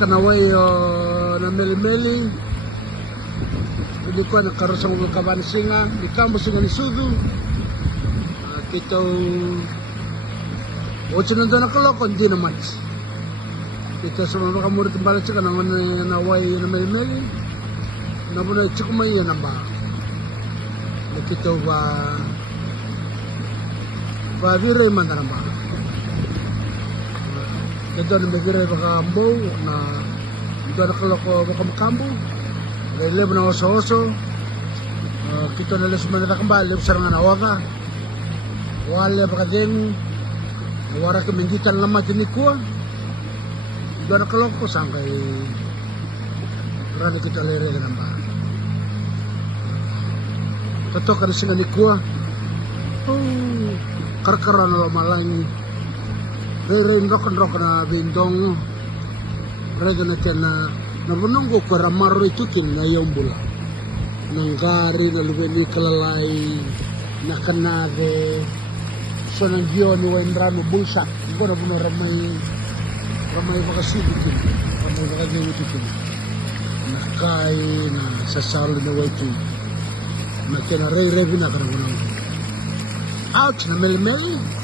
kanaway na meli-meli. Hindi ko nakarusang kaban singa, di kamo singa ni Sudu. Kita ocho nando na kaloko, hindi naman. Kita sa mga kamurit ng balat sika naman naway na meli-meli. Namun na cikumay yan ang ba. Kita ba viray man na ba. Ito na may viray baka ambo na ito na kaloko baka makambo. Lele na oso-oso. Kita na les man na kambali sarang nawaga. Wala baka din wala ka minggitan lamang tinikwa. Ito na kaloko saan kay rani kita lere ka namba. Tato ka na singa nikwa. Karkara na malang re-re rokan na bindong rega na tiyan na nabunong ko para maro itukin na yung bula nanggari na lubeni kalalay na kanage so nang giyon ni Wendrano bulsak ko na puno ramay makasibikin ramay makagimitin nakay na sasalo na waitu na tiyan na re-re na kanabunong ouch na meli-meli